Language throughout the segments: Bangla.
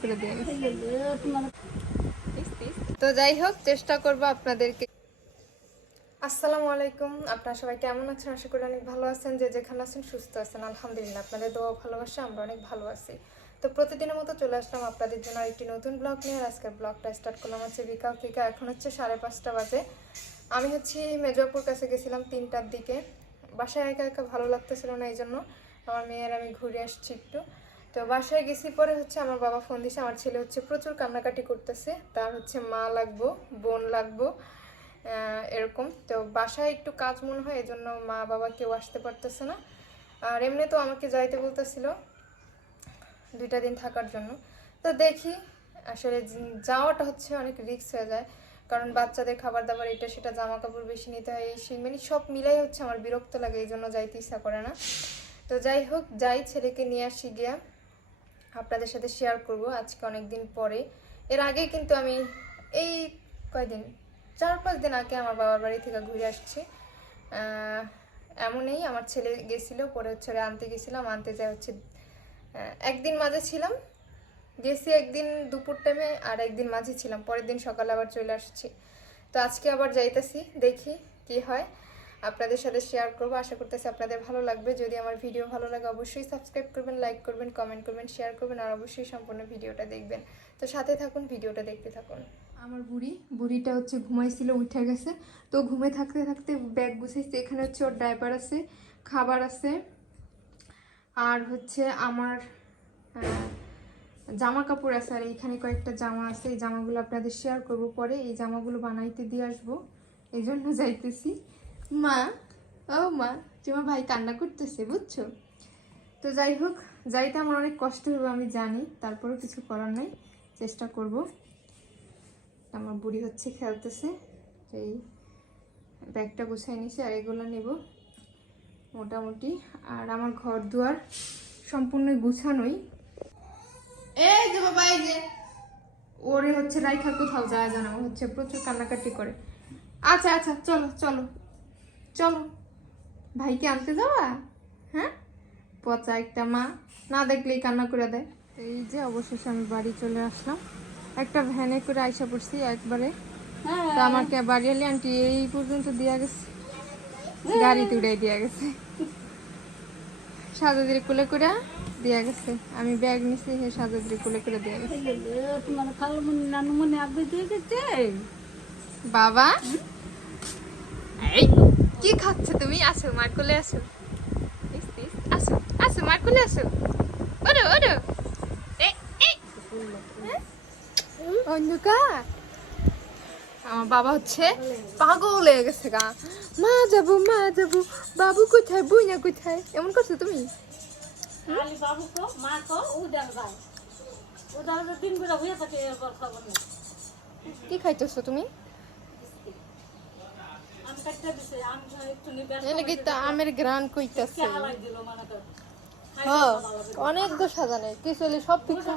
করে তো যাই হোক, চেষ্টা করব আপনাদেরকে। আসসালামু আলাইকুম। আপনারা সবাই কেমন আছেন? আশা করি অনেক ভালো আছেন। যে যেখানে আছেন সুস্থ আছেন। আলহামদুলিল্লাহ, আপনাদের দোয়া ভালোবাসা, আমরা অনেক ভালো আছি। তো প্রতিদিনের মতো চলে আসলাম আপনাদের জন্য একটি নতুন ব্লগ নিয়ে। আজকের ব্লগটা স্টার্ট করলাম হচ্ছে বিকাল থেকে। এখন হচ্ছে সাড়ে পাঁচটা বাজে। আমি হচ্ছে মেজরপুর কাছে গেছিলাম তিনটার দিকে। বাসায় একা একা ভালো লাগতেছিল না এই জন্য আমার মেয়ের আমি ঘুরে আসছি একটু। তো বাসায় গেছি, পরে হচ্ছে আমার বাবা ফোন দিছে, আমার ছেলে হচ্ছে প্রচুর কান্নাকাটি করতেছে, তার হচ্ছে মা লাগবো, বোন লাগবো এরকম। তো বাসায় একটু কাজ মনে হয় এই জন্য মা বাবা কেউ আসতে পারতেছে না। আর এমনি তো আমাকে যাইতে বলতেছিল, দুইটা দিন থাকার জন্য। তো দেখি, আসলে যাওয়াটা হচ্ছে অনেক রিস্ক হয়ে যায়, কারণ বাচ্চাদের খাবার দাবার এটা সেটা জামা কাপড় বেশি নিতে হয়, এই সেই মানে সব মিলাই হচ্ছে আমার বিরক্ত লাগে এই জন্য যাইতে ইচ্ছা করে না। তো যাই হোক, যাই ছেলেকে নিয়ে আসি গিয়া। আপনাদের সাথে শেয়ার করব আজকে অনেক দিন পরে। এর আগে কিন্তু আমি এই কয়দিন, চার পাঁচ দিন আগে আমার বাবার বাড়ি থেকে ঘুরে আসছি। এমনই আমার ছেলে গেছিল, পরে হচ্ছে আনতে গেছিলাম আনতে যাই হচ্ছে একদিন মাঝে ছিলাম। গেছি একদিন দুপুর টাইমে আর একদিন মাঝে ছিলাম। পরের দিন সকালে আবার চলে আসছি। তো আজকে আবার যাইতেছি, দেখি কি হয়। আপনাদের সাথে শেয়ার করব। আশা করতেছি আপনাদের ভালো লাগবে। যদি আমার ভিডিও ভালো লাগে, অবশ্যই সাবস্ক্রাইব করবেন লাইক করবেন কমেন্ট করবেন শেয়ার করবেন আর অবশ্যই সম্পূর্ণ ভিডিওটা দেখবেন। তো সাথে থাকুন, ভিডিওটা দেখতে থাকুন। আমার বুড়ি, বুড়িটা হচ্ছে ঘুমাইছিল, উঠে গেছে। তো ঘুমে থাকতে থাকতে ব্যাগ গুছাইছে। এখানে হচ্ছে ওর ড্রাইভার আছে, খাবার আছে, আর হচ্ছে আমার জামা কাপড় আছে। আর এইখানে কয়েকটা জামা আছে। এই জামাগুলো আপনাদের শেয়ার করব পরে। এই জামাগুলো বানাইতে দিয়ে আসব। এই জন্য যাইতেছি। মা, ও মা, তোমার ভাই কান্না করতেছে, বুঝছ? তো যাই হোক, যাইতে আমার অনেক কষ্ট হবে, আমি জানি। তারপরেও কিছু করার নাই, চেষ্টা করব। আমার বুড়ি হচ্ছে, খেলতেছে। এই ব্যাগটা গুছাই নিছে আর এগুলো নেব, মোটামুটি। আর আমার ঘর দুয়ার সম্পূর্ণ গুছানোই। এই যে বাবা, এই যে। ওরে হচ্ছে রাইখা কোথাও যায় জানা হচ্ছে প্রচুর কান্নাকাটি করে। আচ্ছা আচ্ছা চলো চলো। চলো ভাইকে আনতে যাওয়া হ্যাঁ? পচা একটা মা না দেখলেই কান্না করে দেয়। এই যে অবশেষে আমি বাড়ি চলে আসলাম। একটা ভ্যানে করে আইসা পড়ছি একবারে। তো আমাকে বাড়ি এলে আন্টি এই পর্যন্ত দিয়া গেছে। গাড়িতে উড়াই দিয়া গেছে। সাজাদের কোলে করে দিয়া গেছে। আমি ব্যাগ নিছি হে সাজাদের কোলে করে দিয়া গেছে। তোমার নানু মনে আগে দিয়ে গেছে। বাবা? এই, কি খাচ্ছ তুমি? আসো মার কোলে আসো। আসো আসো মার কোলে আসো। ওরো ওরো? অন্ধকার। আমার বাবা হচ্ছে পাগল হয়ে গেছে গা। মা যাব মা যাব। বাবু কোথায় বুইনা কোথায়? এমন করছ তুমি? কো মা কো আমের গ্রান কইতাছে? অনেক গো সাজানে কি চলে সব পিছু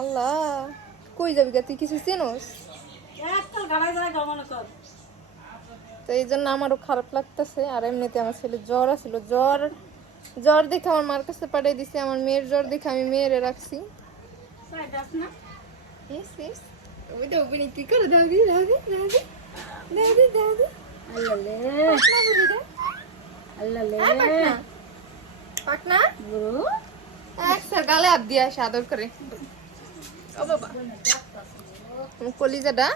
আল্লাহ কই যাবি গা তুই কিছু চেনোস? তো এই জন্য আমারও খারাপ লাগতেছে আর এমনিতে আমার ছেলে জ্বর আছিল। জ্বর জ্বর দেখে আমার মার কাছে পাঠিয়ে দিছে আমার মেয়ের জ্বর দেখে আমি মেয়েরে রাখছি। না ইস ইস ওই তো ওপেনি কি করে দাও দি দাও দি দাও দি দাও দি দাও দি আল্লালে পাকনা বুড়ি রে আল্লালে আয় পাকনা পাকনা গুরু একটা গালে হাত দিয়ে আসে আদর করে ও বাবা কলিজাটা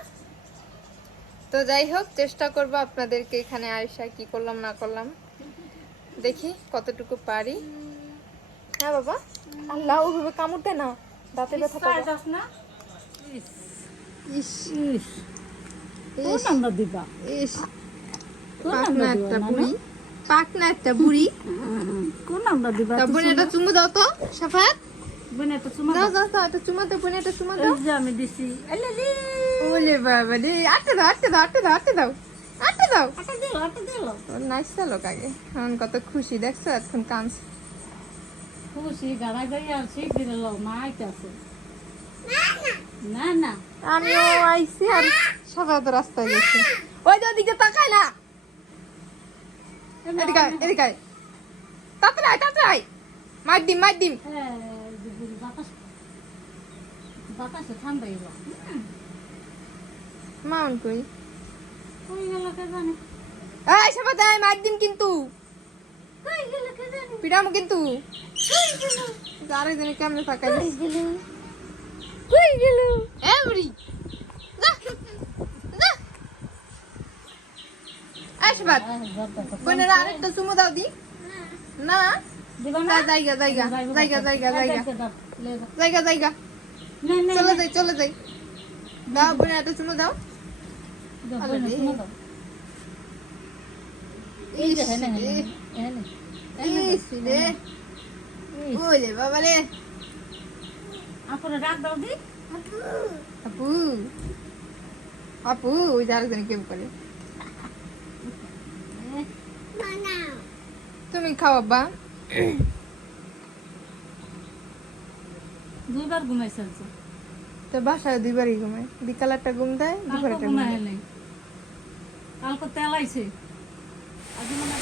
তো যাই হোক চেষ্টা করব আপনাদেরকে এখানে আয়সা কি করলাম না করলাম। দেখি কতটুকু পারি। হ্যাঁ বাবা। আল্লাহ ওভাবে কামড়তে না। দাঁতে ব্যথা পাবে না। দিবা? পাকনা একটা বুড়ি। কোন দিবা চুমু দাও তো সাফাত। বোন একটা চুমা দাও দাও। দাও চুমা দাও বোন একটা চুমা দাও। এই যে আমি দিছি। আল্লালে ওলে বাবা রে আটকে দাও আটকে দাও আটকে দাও আটকে দাও আটকে দাও। আটা দিল আটা দিল। ওর নাইস লোক আগে। এখন কত খুশি দেখছ? এখন কাঁদছে খুশি গাড়া গাড়ি আসছি দিল মা আইতাছে না না। আমিও আইছি আর সবাই তো রাস্তায় গেছি। ওই যে ওদিকে তাকাই না। এদিকে এদিকে। তাড়াতাড়ি আয়, তাড়াতাড়ি আয়। মার দিম মার দিম। হ্যাঁ বুড়ি বাতাস বাতাসে ঠান্ডা মাউন কই? কই গেল কে জানে? এই সবাই দেয় মার দিম কিন্তু। কই গেল কে জানে? পিড়ামো কিন্তু। কেমনে কই গেল কই গেল এ বুড়ি যা যা আসবাদ কোনের আরেকটা চুমু দাও দি না জায়গা জায়গা জায়গা জায়গা জায়গা জায়গা জায়গা চলে যাই চলে যাই দাও একটা চুমু দাও রে, ইস রে ওলে বাবা রে আপনারা ডাক দাও দি। আপু। আপু। ওই যে আরেকজন কেউ করে। তুমি খাও আব্বা। দুইবার ঘুমাই চলছে তো বাসায় দুইবারই ঘুমায়। বিকাল একটা ঘুম দেয় দুপুর কালকে একটা ঘুমাই কালকে তেল আইছে আজ মনে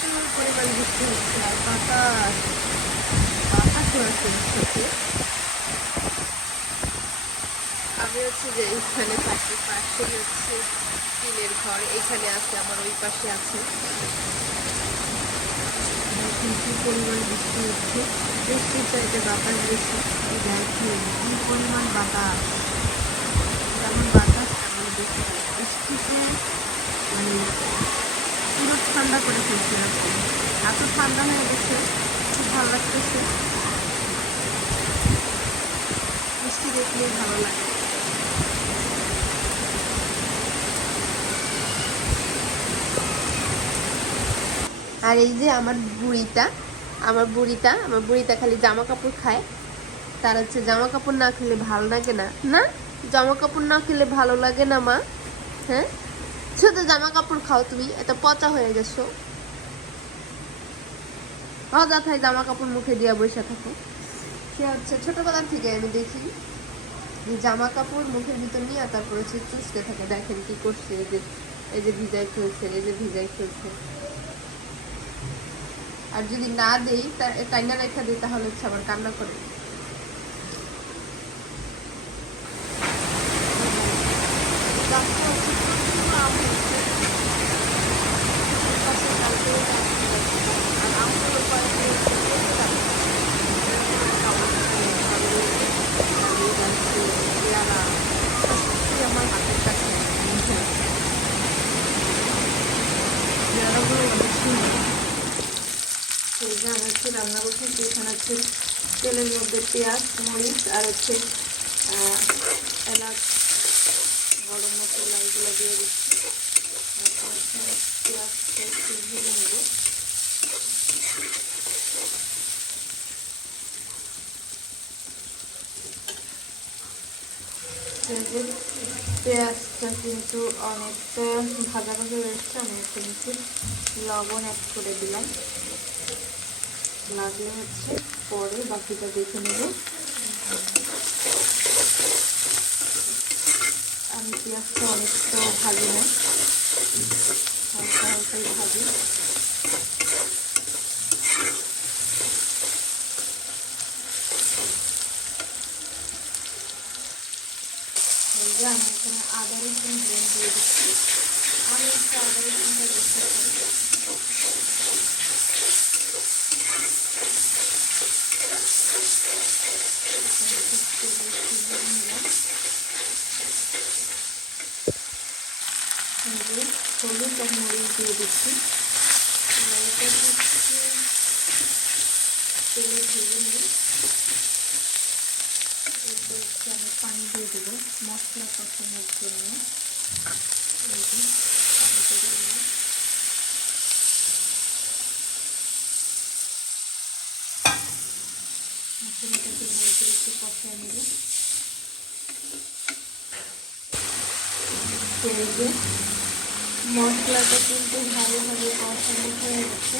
প্রচুর পরিমাণ বৃষ্টি হচ্ছে আর বাতাস বাতাস হচ্ছে। বৃষ্টিতে আমি হচ্ছে যে এইখানে থাকি পাশে হচ্ছে টিনের ঘর, এইখানে আছে, আমার ওই পাশে আছে। প্রচুর পরিমাণ বৃষ্টি হচ্ছে? বৃষ্টির চাইতে বাতাস এই দেখেন কি পরিমাণ বাতাস। যেমন বাতাস, তেমন বৃষ্টি। বৃষ্টিতে মানে পুরো ঠান্ডা করে ফেলছে এত ঠান্ডা হয়ে গেছে, খুব ভালো লাগতেছে। বৃষ্টি দেখলে ভালো লাগে। আর এই যে আমার বুড়িটা আমার বুড়িটা আমার বুড়িটা খালি জামা কাপড় খায়। তার হচ্ছে জামা কাপড় না খেলে ভালো লাগে না। না, জামা কাপড় না খেলে ভালো লাগে না মা। হ্যাঁ? শুধু জামা কাপড় খাও তুমি এত পচা হয়ে গেছো। অযথায় জামা কাপড় মুখে দিয়ে বসে থাকো। সে হচ্ছে? ছোটবেলা থেকে আমি দেখি জামা কাপড় মুখের ভিতর নিয়ে তারপর হচ্ছে চুষতে থাকে। দেখেন কি করছে, এই যে এই যে ভিজাই ফেলছে, এই যে ভিজাই ফেলছে। আর যদি না দেই টাইনা রেখা দিই, তাহলে হচ্ছে আবার কান্না করে। হচ্ছে প্রচুর আম হচ্ছে রান্না করতেছি এখানে হচ্ছে তেলের মধ্যে পেঁয়াজ, মরিচ আর হচ্ছে এলাচ, গরম মশলা, এগুলো দিয়ে দিচ্ছি তারপর হচ্ছে আমি পেঁয়াজটা একটু ভেজে নেব এই যে পেঁয়াজটা কিন্তু অনেকটা ভাজা ভাজা রয়েছে আমি কিন্তু লবণ অ্যাড করে দিলাম। লাগলে হচ্ছে পরে বাকিটা দেখে নেব। আমি পেঁয়াজটা অনেকটা ভাজি না হালকা হালকাই ভাজি এই যে আমি এখানে আদা রসুন ব্লেন্ড দিয়ে দিচ্ছি আমি একটু আদা রসুনটা বেশি খাই হলুদ আর মরিচ দিয়ে দিচ্ছি আর এটা হচ্ছে তেলে ভেজে নিই এরপর হচ্ছে আমি পানি দিয়ে দেবো মশলা কষানোর জন্য এই যে পানিটা দিয়ে দিলাম মশলাটাকে ভালো করে একটু কষায় নেব এই যে মশলাটা কিন্তু ভালোভাবে কষানো হয়ে গেছে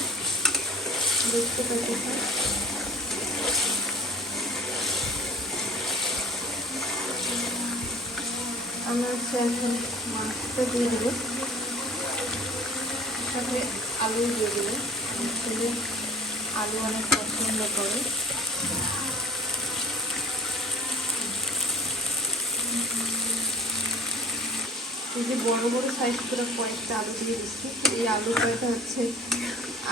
দেখতে পাচ্ছি আমরা হচ্ছে এখন মাছটা দিয়ে দেবো। সাথে আলু দিয়ে আমার ছেলে আলু অনেক পছন্দ করে। এই যে বড় বড় সাইজ করে কয়েকটা আলু দিয়ে দিচ্ছি। এই আলু কয়েকটা হচ্ছে,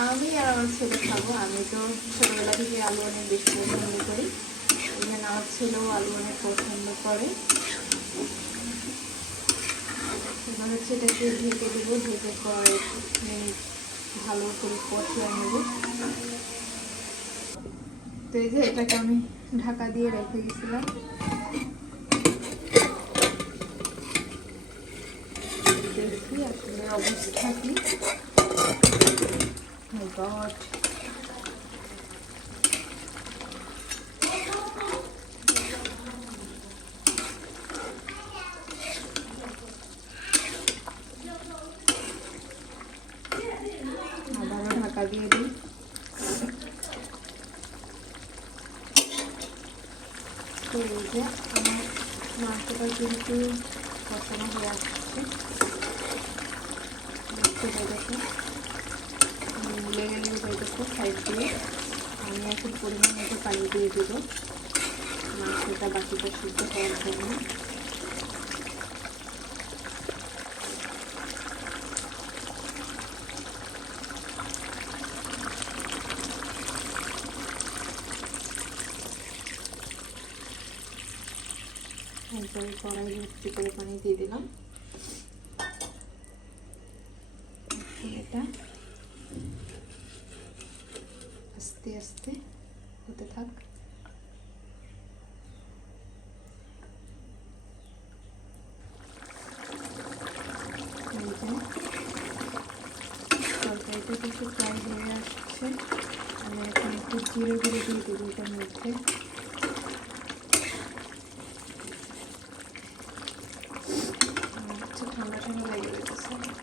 আমি আর আমার ছেলে খাব। আমি তো ছোটোবেলা থেকে আলু অনেক বেশি পছন্দ করি। আমার ছেলেও আলু অনেক পছন্দ করে। হচ্ছে এটাকে ঢেকে দেবো ঢেকে মিনিট ভালো করে কষিয়ে নেব। তো এই যে এটাকে আমি ঢাকা দিয়ে রেখে গেছিলাম দেখি আসলে অবস্থা কি। Oh God. আবারও ঢাকা দিয়ে দিই তো এই যে আমার মাংসটা কিন্তু কষানো হয়ে আসছে। লেগে লেগে পাইতেছে সাইড দিয়ে আমি এখন পরিমাণ মতো পানি দিয়ে দেবো। মাংসটা বাকিটা সিদ্ধ করার জন্য একবারে কড়াই ভর্তি করে পানি দিয়ে দিলাম। এটা আস্তে আস্তে হতে থাক। তরকারিটা কিন্তু প্রায় হয়ে আসছে। আমি এখন একটু জিরে গুঁড়ো দিয়ে দেবো এটার মধ্যে।